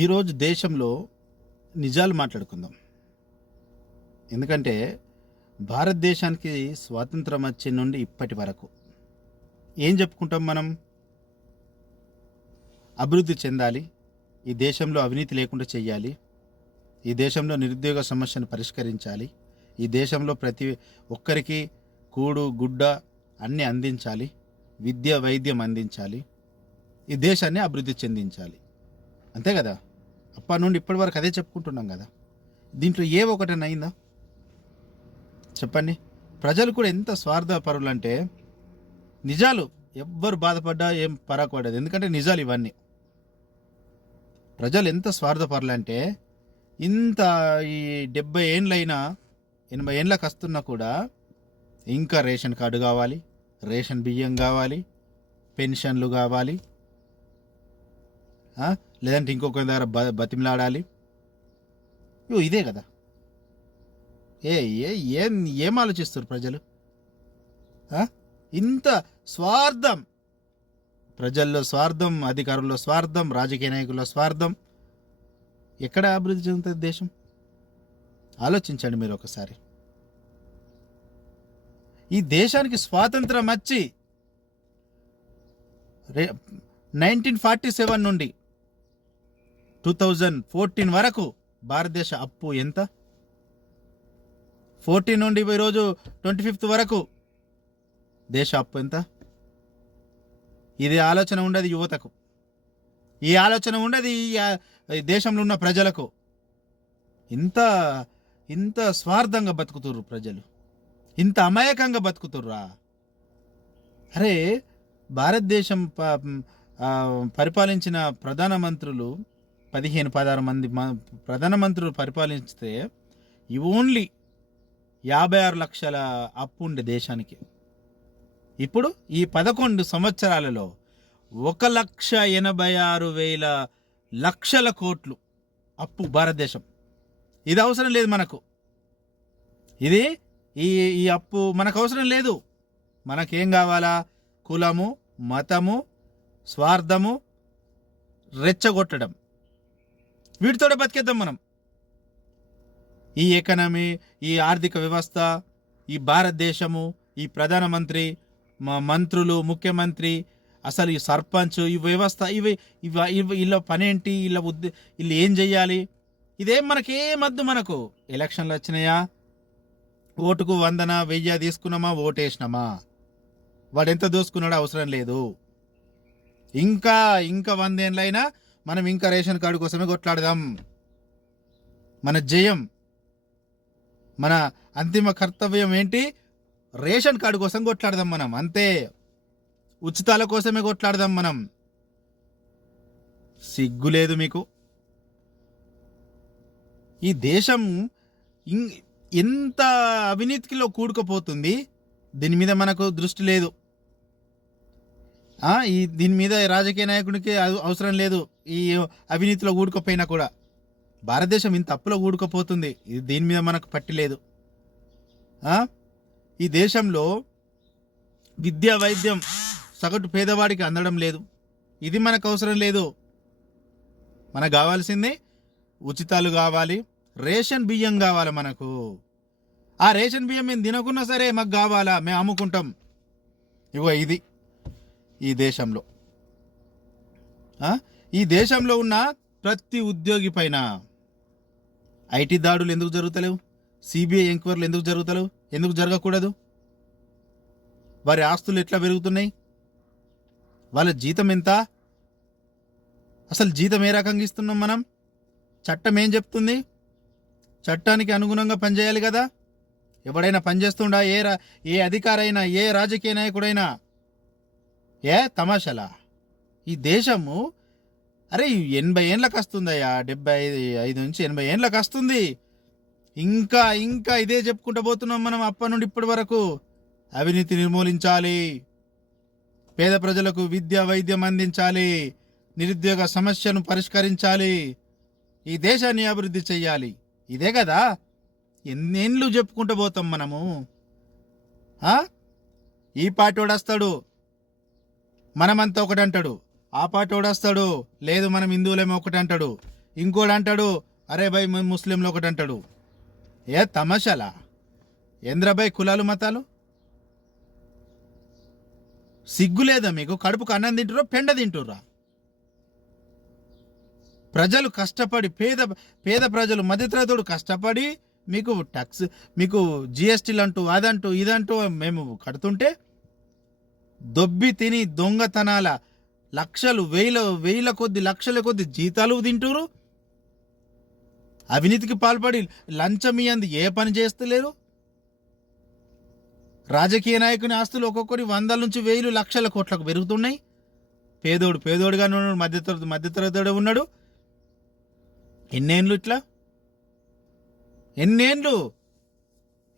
ఈరోజు దేశంలో నిజాలు మాట్లాడుకుందాం. ఎందుకంటే భారతదేశానికి స్వాతంత్రం వచ్చే నుండి ఇప్పటి వరకు ఏం చెప్పుకుంటాం మనం? అభివృద్ధి చెందాలి, ఈ దేశంలో అవినీతి లేకుండా చెయ్యాలి, ఈ దేశంలో నిరుద్యోగ సమస్యను పరిష్కరించాలి, ఈ దేశంలో ప్రతి ఒక్కరికి కూడు గుడ్డ అన్నీ అందించాలి, విద్య వైద్యం అందించాలి, ఈ దేశాన్ని అభివృద్ధి చెందించాలి. అంతే కదా? అప్పటి నుండి ఇప్పటి వరకు అదే చెప్పుకుంటున్నాం కదా. దీంట్లో ఏ ఒకటైనా అయిందా చెప్పండి? ప్రజలు కూడా ఎంత స్వార్థపరులు అంటే, నిజాలు ఎవ్వరు బాధపడ్డా ఏం పడదు, ఎందుకంటే నిజాలు ఇవన్నీ. ప్రజలు ఎంత స్వార్థపరులు అంటే, ఇంత ఈ 70 ఏండ్లైనా 80 ఏండ్లకు వస్తున్నా కూడా ఇంకా రేషన్ కార్డు కావాలి, రేషన్ బియ్యం కావాలి, పెన్షన్లు కావాలి, లేదంటే ఇంకొక దగ్గర బతిమలాడాలి. ఇదే కదా. ఏ ఏ ఏం ఏం ఆలోచిస్తారు ప్రజలు? ఇంత స్వార్థం, ప్రజల్లో స్వార్థం, అధికారుల్లో స్వార్థం, రాజకీయ నాయకుల్లో స్వార్థం. ఎక్కడ అభివృద్ధి చెందుతుంది దేశం? ఆలోచించండి మీరు ఒకసారి. ఈ దేశానికి స్వాతంత్రం వచ్చి 1947 నుండి 2014 వరకు భారతదేశ అప్పు ఎంత? 14 నుండి ఈరోజు 25th వరకు దేశ అప్పు ఎంత? ఇది ఆలోచన ఉండదు యువతకు, ఈ ఆలోచన ఉండదు ఈ దేశంలో ఉన్న ప్రజలకు. ఇంత ఇంత స్వార్థంగా బతుకుతుర్రు ప్రజలు, ఇంత అమాయకంగా బతుకుతుర్రా. అరే, భారతదేశం పరిపాలించిన ప్రధానమంత్రులు 15-16 మంది ప్రధానమంత్రులు పరిపాలించితే ఓన్లీ 56 లక్షల అప్పు ఉండే దేశానికి. ఇప్పుడు ఈ 11 సంవత్సరాలలో 1,86,000 లక్షల కోట్లు అప్పు భారతదేశం. ఇది అవసరం లేదు మనకు. ఇది ఈ అప్పు మనకు అవసరం లేదు. మనకేం కావాలా? కులము, మతము, స్వార్థము, రెచ్చగొట్టడం, వీటితోనే బతికేద్దాం మనం. ఈ ఎకనమీ, ఈ ఆర్థిక వ్యవస్థ, ఈ భారతదేశము, ఈ ప్రధానమంత్రి, మంత్రులు, ముఖ్యమంత్రి, అసలు ఈ సర్పంచ్, ఈ వ్యవస్థ, వీళ్ళ పనేంటి, వీళ్ళు ఏం చెయ్యాలి? ఇదేం మనకేమద్దు. మనకు ఎలక్షన్లు వచ్చినాయా, ఓటుకు 100 1000 తీసుకున్నామా, ఓటేసినామా, వాడెంత దోసుకున్నాడో అవసరం లేదు. ఇంకా 100 ఏండ్లైనా మనం ఇంకా రేషన్ కార్డు కోసమే కొట్లాడదాం. మన జయం, మన అంతిమ కర్తవ్యం ఏంటి? రేషన్ కార్డు కోసం కొట్లాడదాం మనం, అంతే. ఉచితాల కోసమే కొట్లాడదాం మనం. సిగ్గు లేదు మీకు? ఈ దేశం ఎంత అవినీతిలో కూడుకుపోతుంది, దీని మీద మనకు దృష్టి లేదు. దీని మీద రాజకీయ నాయకుడికి అవసరం లేదు. ఈ అవినీతిలో కూడుకుపోయినా కూడా భారతదేశం ఇంత అప్పులో కూడుకుపోతుంది, దీని మీద మనకు పట్టి లేదు. ఈ దేశంలో విద్యా వైద్యం సగటు పేదవాడికి అందడం లేదు. ఇది మనకు అవసరం లేదు. మనకు కావాల్సింది ఉచితాలు కావాలి, రేషన్ బియ్యం కావాలి మనకు. ఆ రేషన్ బియ్యం మేము తినకున్నా సరే మాకు కావాలా, మేము అమ్ముకుంటాం. ఇది ఈ దేశంలో. ఈ దేశంలో ఉన్న ప్రతి ఉద్యోగి పైన ఐటీ దాడులు ఎందుకు జరుగుతలేవు? సిబిఐ ఎంక్వైరీలు ఎందుకు జరుగుతలేవు? ఎందుకు జరగకూడదు? వారి ఆస్తులు ఎట్లా పెరుగుతున్నాయి? వాళ్ళ జీతం ఎంత? అసలు జీతం ఏ రకంగా ఇస్తున్నాం మనం? చట్టం ఏం చెప్తుంది? చట్టానికి అనుగుణంగా పనిచేయాలి కదా. ఎవడైనా పనిచేస్తుండా? ఏ అధికారైనా, ఏ రాజకీయ నాయకుడైనా ఏ తమాషలా? ఈ దేశము అరే 80 ఏండ్లకు వస్తుందయ్యా, 75 నుంచి 80 ఏండ్లకు వస్తుంది. ఇంకా ఇదే చెప్పుకుంటూ పోతున్నాం మనం అప్పటి నుండి ఇప్పటి వరకు. అవినీతి నిర్మూలించాలి, పేద ప్రజలకు విద్య వైద్యం అందించాలి, నిరుద్యోగ సమస్యను పరిష్కరించాలి, ఈ దేశాన్ని అభివృద్ధి చెయ్యాలి. ఇదే కదా ఎన్నేళ్ళు చెప్పుకుంటూ పోతాం మనము. ఈ పార్టీ వస్తాడు, మనమంతా ఒకటి అంటాడు, ఆ పార్టీ వస్తాడు, లేదు మనం హిందువులేమో ఒకటి అంటాడు. ఇంకోటి అంటాడు అరే భయ్ ముస్లింలు ఒకటి అంటాడు. ఏ తమాషాలా ఏంద్రబాయ్ కులాలు మతాలు? సిగ్గు లేదా మీకు? కడుపుకు అన్నం తింటురా పెండ తింటుర్రా? ప్రజలు కష్టపడి పేద ప్రజలు మధ్యతరగతుడు కష్టపడి మీకు ట్యాక్స్ మీకు జిఎస్టీలు అంటూ అదంటూ ఇదంటూ మేము కడుతుంటే దొబ్బి తిని దొంగతనాల లక్షలు వేల కొద్ది లక్షల కొద్ది జీతాలు తింటూరు. అవినీతికి పాల్పడి లంచం ఇయ్యంది ఏ పని చేస్తలేరు. రాజకీయ నాయకుని ఆస్తులు ఒక్కొక్కరి 100 నుంచి 1000 లక్షల కోట్లకు పెరుగుతున్నాయి. పేదోడుగానే ఉన్నాడు, మధ్యతరగతి ఉన్నాడు. ఎన్నేళ్ళు ఇట్లా? ఎన్నేళ్ళు?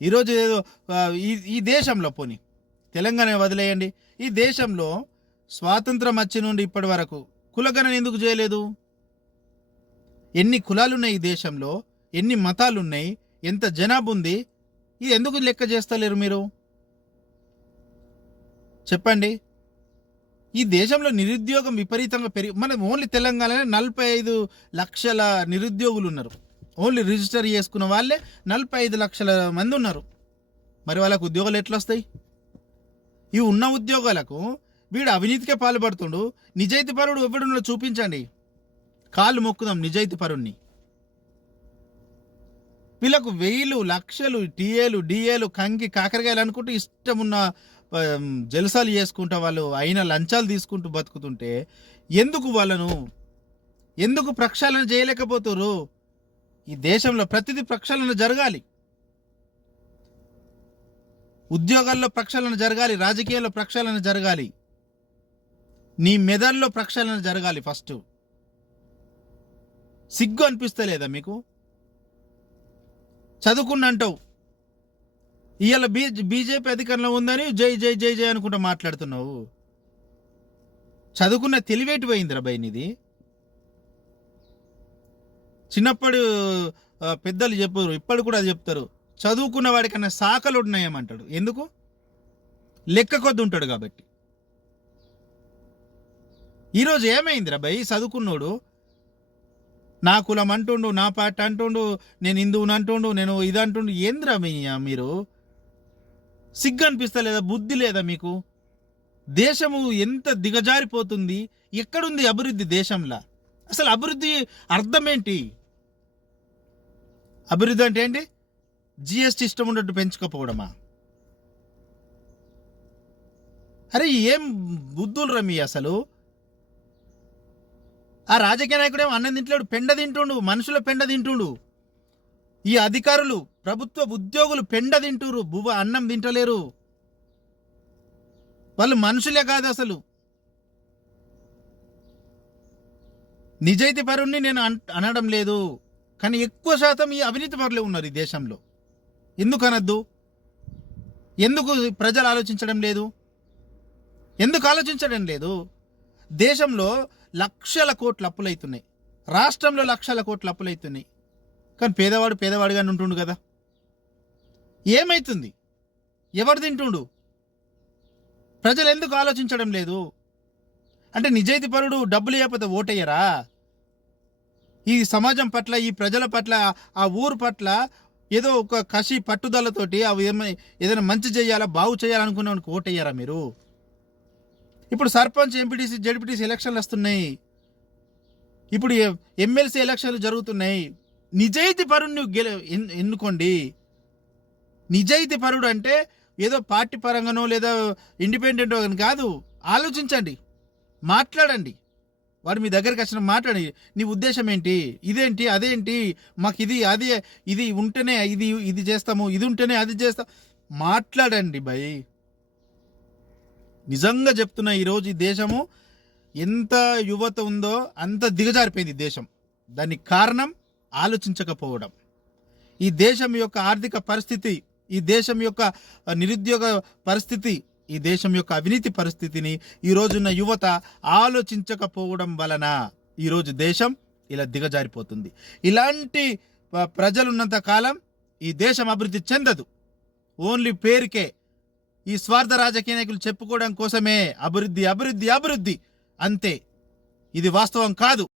ఈరోజు ఏదో ఈ దేశంలో పోని తెలంగాణ వదిలేయండి, ఈ దేశంలో స్వాతంత్రం వచ్చి నుండి ఇప్పటి వరకు కులగణన ఎందుకు చేయలేదు? ఎన్ని కులాలు ఉన్నాయి ఈ దేశంలో, ఎన్ని మతాలు ఉన్నాయి, ఎంత జనాభా ఉంది, ఇది ఎందుకు లెక్క చేస్తలేరు మీరు? చెప్పండి. ఈ దేశంలో నిరుద్యోగం విపరీతంగా మన ఓన్లీ తెలంగాణలో 45 లక్షల నిరుద్యోగులు ఉన్నారు. ఓన్లీ రిజిస్టర్ చేసుకున్న వాళ్ళే 45 లక్షల మంది ఉన్నారు. మరి వాళ్ళకు ఉద్యోగాలు ఎట్లా వస్తాయి? ఈ ఉన్న ఉద్యోగాలకు వీడు అవినీతికే పాల్పడుతుండు. నిజాయితీ పరుడు ఎవడున్నా చూపించండి, కాళ్ళు మొక్కుదాం నిజాయితీ పరుణ్ణి. వీళ్ళకు 1000 లక్షలు టీఏలు డిఏలు కంకి కాకరకాయలు అనుకుంటూ ఇష్టం ఉన్న జలసాలు చేసుకుంటా వాళ్ళు అయిన లంచాలు తీసుకుంటూ బతుకుతుంటే ఎందుకు ప్రక్షాళన చేయలేకపోతున్నారు? ఈ దేశంలో ప్రతిదీ ప్రక్షాళన జరగాలి. ఉద్యోగాల్లో ప్రక్షాళన జరగాలి, రాజకీయాల్లో ప్రక్షాళన జరగాలి, నీ మెదడులో ప్రక్షాళన జరగాలి. ఫస్ట్ సిగ్గు అనిపిస్తలేదా మీకు? చదువుకున్నంటావు, ఇవాళ బీజేపీ అధికారంలో ఉందని జై జై జై జై అనుకుంటూ మాట్లాడుతున్నావు. చదువుకున్న తెలివేటి పోయిందిరా భయ్ నీది. చిన్నప్పుడు పెద్దలు చెప్పారు, ఇప్పుడు కూడా అది చెప్తారు, చదువుకున్న వాడికన్నా శాఖలు ఉన్నాయేమంటాడు. ఎందుకు? లెక్క కొద్ది ఉంటాడు కాబట్టి. ఈరోజు ఏమైందిరా భయ్? చదువుకున్నోడు నా కులం అంటుండు, నా పార్టీ అంటుండు, నేను హిందువుని అంటుండు, నేను ఇది అంటుండు. ఏంద్రా మీరు? సిగ్గు అనిపిస్తలేదా? బుద్ధి లేదా మీకు? దేశము ఎంత దిగజారిపోతుంది. ఎక్కడుంది అభివృద్ధి దేశంలో? అసలు అభివృద్ధి అర్థం ఏంటి? అభివృద్ధి అంటే ఏంటి? జిఎస్టీ ఇష్టం ఉన్నట్టు పెంచుకోపోవడమా? అరే ఏం బుద్ధులు రమి అసలు? ఆ రాజకీయ నాయకుడేమో అన్నం తింటలేడు, పెండ తింటుండు, మనుషుల పెండ తింటుండు. ఈ అధికారులు ప్రభుత్వ ఉద్యోగులు పెండ తింటురు, అన్నం తింటలేరు. వాళ్ళు మనుషులే కాదు అసలు. నిజాయితీ పరుణ్ణి నేను అనడం లేదు, కానీ ఎక్కువ శాతం ఈ అవినీతి పరులే ఉన్నారు ఈ దేశంలో. ఎందుకు అనద్దు? ఎందుకు ప్రజలు ఆలోచించడం లేదు? ఎందుకు ఆలోచించడం లేదు? దేశంలో లక్షల కోట్ల అప్పులైతున్నాయి, రాష్ట్రంలో లక్షల కోట్ల అప్పులైతున్నాయి, కానీ పేదవాడుగానే ఉంటుండు కదా. ఏమైతుంది? ఎవరు తింటుండు? ప్రజలు ఎందుకు ఆలోచించడం లేదు? అంటే నిజాయితీ పరుడు డబ్బులు ఇవ్వకపోతే ఓటయ్యరా? ఈ సమాజం పట్ల, ఈ ప్రజల పట్ల, ఆ ఊరు పట్ల ఏదో ఒక కసి పట్టుదలతోటి అవి ఏదైనా మంచి చేయాలా, బాగు చేయాలనుకున్నానికి ఓటయ్యారా మీరు? ఇప్పుడు సర్పంచ్, ఎంపీటీసీ, జడ్పీటీసీ ఎలక్షన్లు వస్తున్నాయి, ఇప్పుడు ఎమ్మెల్సీ ఎలక్షన్లు జరుగుతున్నాయి. నిజాయితీ పరుణ్ణి ఎన్నుకోండి. నిజాయితీ పరుడు అంటే ఏదో పార్టీ పరంగానో లేదా ఇండిపెండెంట్ కాదు. ఆలోచించండి, మాట్లాడండి. వాడు మీ దగ్గరికి వచ్చిన మాట్లాడి, నీ ఉద్దేశం ఏంటి, ఇదేంటి, అదేంటి, మాకు ఇది ఉంటేనే ఇది చేస్తాము, ఇది ఉంటేనే అది చేస్తాం. మాట్లాడండి భయ్. నిజంగా చెప్తున్నా, ఈరోజు ఈ దేశము ఎంత యువత ఉందో అంత దిగజారిపోయింది దేశం. దానికి కారణం ఆలోచించకపోవడం. ఈ దేశం యొక్క ఆర్థిక పరిస్థితి, ఈ దేశం యొక్క నిరుద్యోగ పరిస్థితి, ఈ దేశం యొక్క అవినీతి పరిస్థితిని ఈరోజున్న యువత ఆలోచించకపోవడం వలన ఈరోజు దేశం ఇలా దిగజారిపోతుంది. ఇలాంటి ప్రజలున్నంత కాలం ఈ దేశం అభివృద్ధి చెందదు. ఓన్లీ పేరుకే ఈ స్వార్థ రాజకీయ నాయకులు చెప్పుకోవడం కోసమే అభివృద్ధి అభివృద్ధి అభివృద్ధి అంతే. ఇది వాస్తవం కాదు.